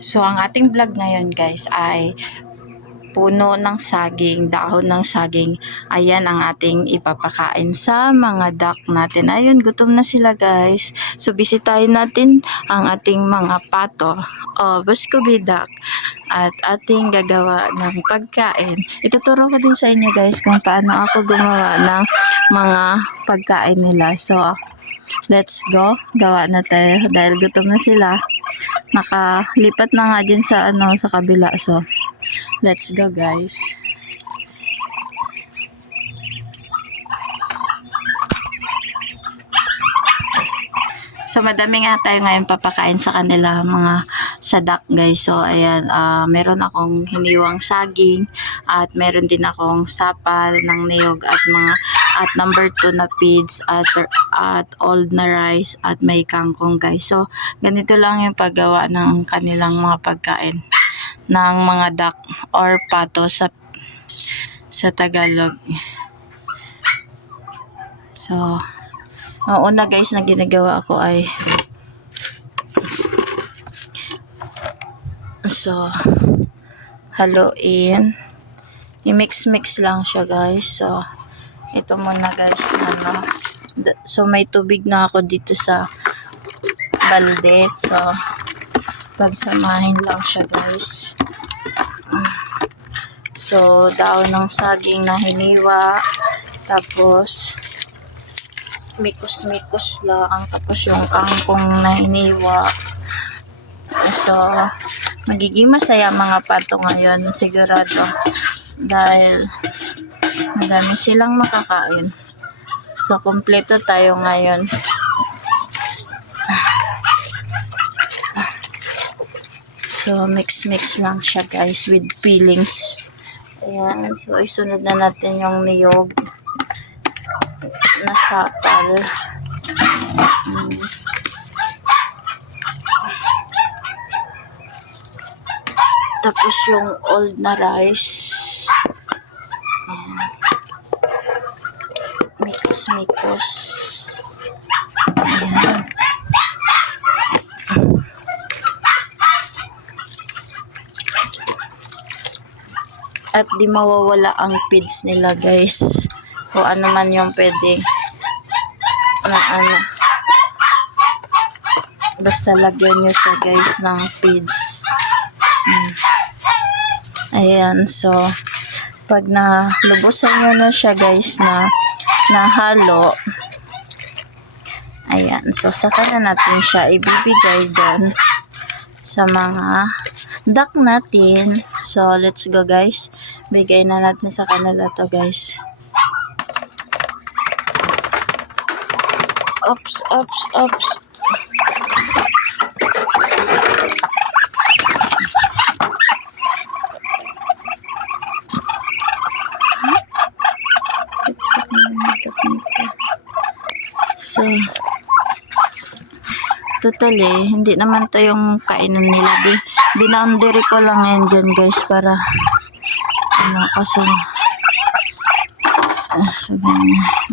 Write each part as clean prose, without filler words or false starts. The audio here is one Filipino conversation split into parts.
So, ang ating vlog ngayon guys ay puno ng saging, dahon ng saging. Ayan ang ating ipapakain sa mga duck natin. Ayun, gutom na sila guys. So, bisitahin natin ang ating mga pato o Muscovy duck at ating gagawa ng pagkain. Ituturo ko din sa inyo guys kung paano ako gumawa ng mga pagkain nila. So, let's go. Gawa na tayo dahil gutom na sila. Nakalipat na nga din sa sa kabila. So, let's go guys. So, madami nga tayo ngayon papakain sa kanila mga sadak guys. So, ayan, meron akong hiniwang saging at meron din akong sapal ng niyog at number 2 na feeds at old na rice at may kangkong guys. So, ganito lang yung paggawa ng kanilang mga pagkain ng mga duck or pato sa Tagalog. So, ang una guys na ginagawa ko ay haluin. I-mix lang siya guys. So, ito muna guys. So, may tubig na ako dito sa balde. So, pagsamahin lang siya guys. So, daon ng saging na hiniwa. Tapos, mikos lang. Tapos, yung kangkong na hiniwa. So, magiging masaya mga pato ngayon. Sigurado. Dahil, madami silang makakain. So, kompleto tayo ngayon. So, mix lang siya guys with peelings. Ayan. So, isunod na natin yung niyog na sapal. Tapos yung old na rice. Mikos. Ayan. At di mawawala ang feeds nila guys. O ano man yung pwede na basta lagyan nyo siya guys ng feeds. Ayan, so pag nalubusan nyo na siya guys na nahalo, ayan, so saka na natin siya ibibigay doon sa mga duck natin. So let's go guys, bigay na natin sa kanila to guys. Oops. So, totally, hindi naman to yung kainan nila. Binoundary ko lang yan dyan guys para kasi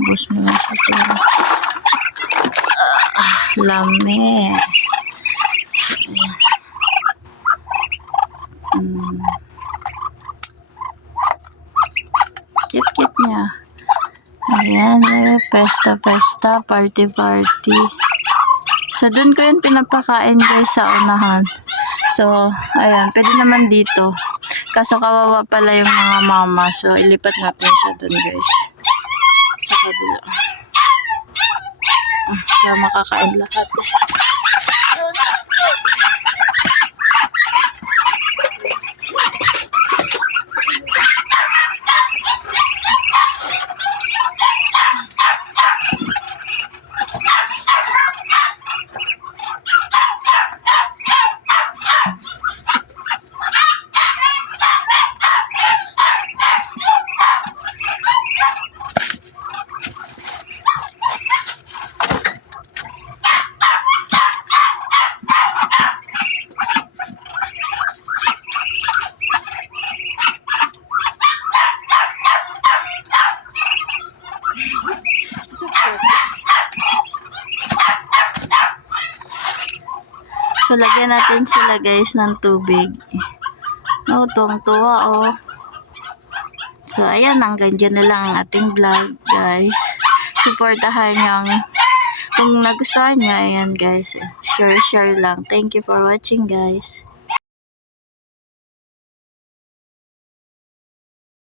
bus mo lang sa tira. Lami. Cute niya. Ayan, pesta, party. So, dun ko yun pinapakain guys sa unahan. So, ayan, pwede naman dito. Kaso kawawa pala yung mga mama. So, ilipat natin siya dun guys. Sa kabila. Para makakain lahat. So, lagyan natin sila guys ng tubig. No, tuwang-tuwa oh. So, ayan, hanggang dyan na lang ang ating vlog, guys. Supportahan yung, kung nagustuhan nyo, ayan, guys. Share lang. Thank you for watching, guys.